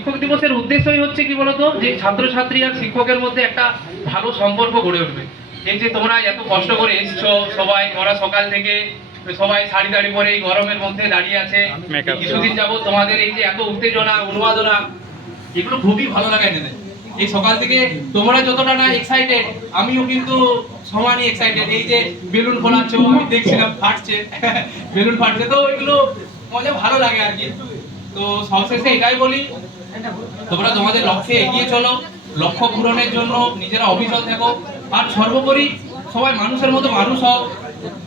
শিক্ষক দিবসের উদ্দেশ্যই হচ্ছে কি বলতো, যে ছাত্রছাত্রী আর শিক্ষকের মধ্যে একটা ভালো সম্পর্ক গড়ে উঠবে। এই যে তোমরা এত কষ্ট করে এসছো, সবাই ওরা সকাল থেকে সবাই শাড়ি দাড়ি পরে এই গরমের মধ্যে দাঁড়িয়ে আছে, কিছুদিন যাবো তোমাদের এই যে এত উত্তেজনা উন্মাদনা, এগুলো খুবই ভালো লাগায় নেবে। এই সকাল থেকে তোমরা যতটা না এক্সাইটেড, আমিও কিন্তু সমানই এক্সাইটেড। এই যে বেলুন ফোলাচ্ছ, আমি দেখছিলাম ফাটছে বেলুন ফাটছে, তো এগুলো মজা ভালো লাগে আর কি। তো সবশেষে এটাই বলি, তোমরা তোমাদের লক্ষ্যে এগিয়ে চলো, লক্ষ্য পূরণের জন্য নিজেরা অবিচল থাকো, আর সর্বোপরি সবাই মানুষের মতো মানুষ হও,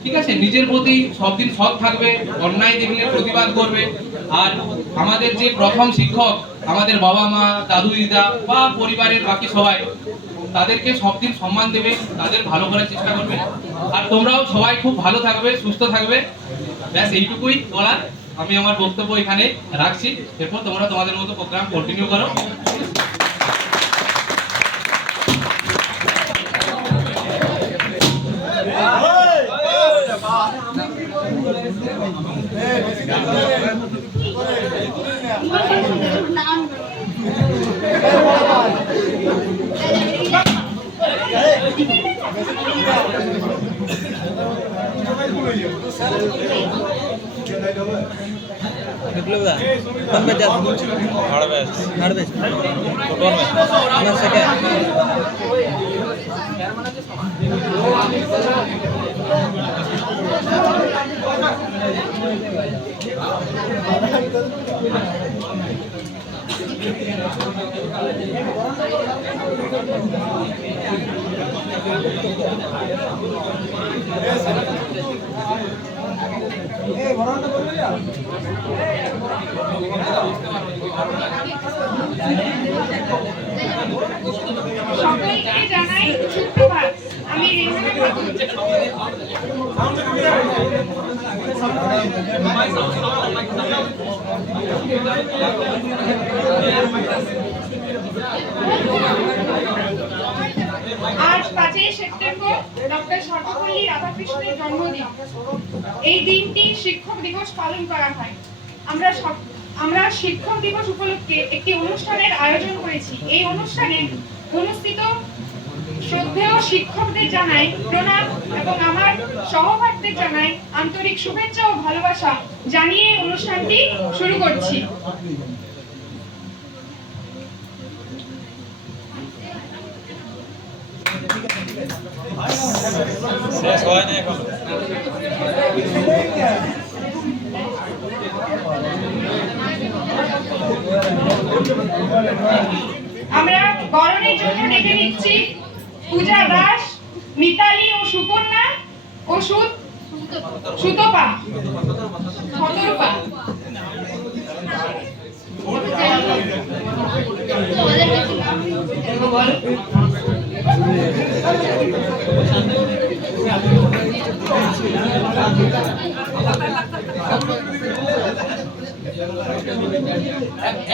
ঠিক আছে? নিজের প্রতি সবদিন সৎ থাকবে, অন্যায় দেখলে প্রতিবাদ করবে। আর আমাদের যে প্রথম শিক্ষক, আমাদের বাবা মা, দাদু দিদা বা পরিবারের বাকি সবাই, তাদেরকে সবদিন সম্মান দেবে, তাদের ভালো করার চেষ্টা করবে। আর তোমরাও সবাই খুব ভালো থাকবে, সুস্থ থাকবে। ব্যাস এইটুকুই বলার। আমি আমার বক্তব্য এখানে রাখছি, এরপর তোমরা তোমাদের মতো প্রোগ্রাম কন্টিনিউ করো। সকলকে জানাই সুপ্রভাত। আমি রেহানা খাতুন। আজ 5ই সেপ্টেম্বর ডক্টর সর্বপল্লী রাধাকৃষ্ণের জন্মদিন। এই দিনটি শিক্ষক দিবস পালন করা হয়। আমরা শিক্ষক দিবস উপলক্ষে একটি অনুষ্ঠানের আয়োজন করেছি। এই অনুষ্ঠানে অনুষ্ঠিত শ্রদ্ধেয় শিক্ষকদের জানাই প্রণাম এবং আমার সহপাঠীদের জানাই আন্তরিক শুভেচ্ছা ও ভালোবাসা জানিয়ে অনুষ্ঠানটি শুরু করছি। শেষ হয় না এখন। আমরা বরণের জন্য ডেকে নিচ্ছি পূজা দাস, মিতালি ও সুপর্ণা ও সুতপা।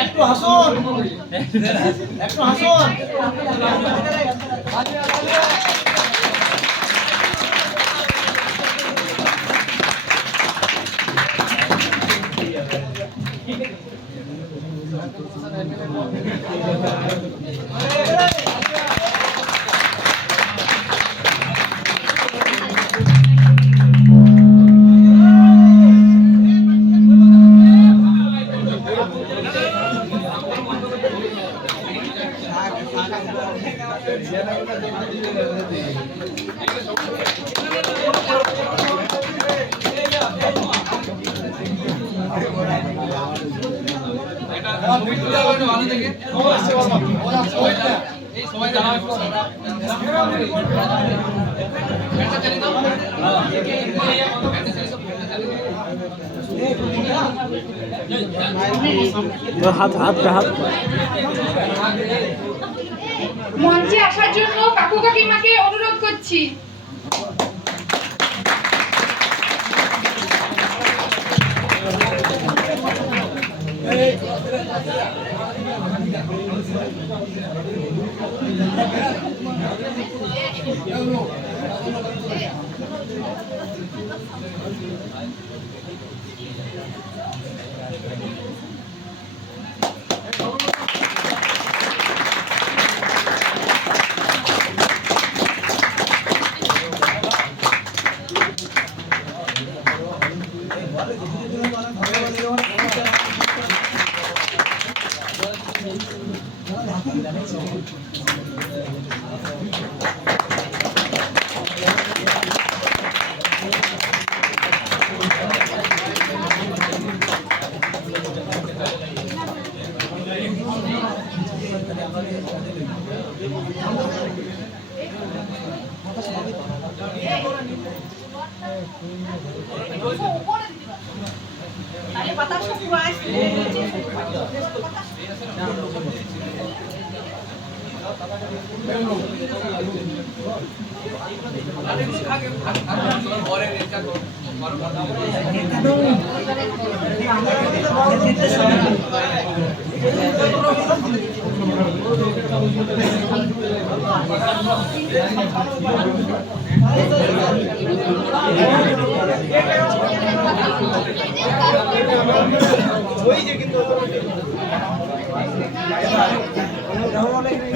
একটু হাসুন, একটু হাসুন। মঞ্চে আসার জন্য কাকু কাকিমাকে অনুরোধ করছি।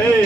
এই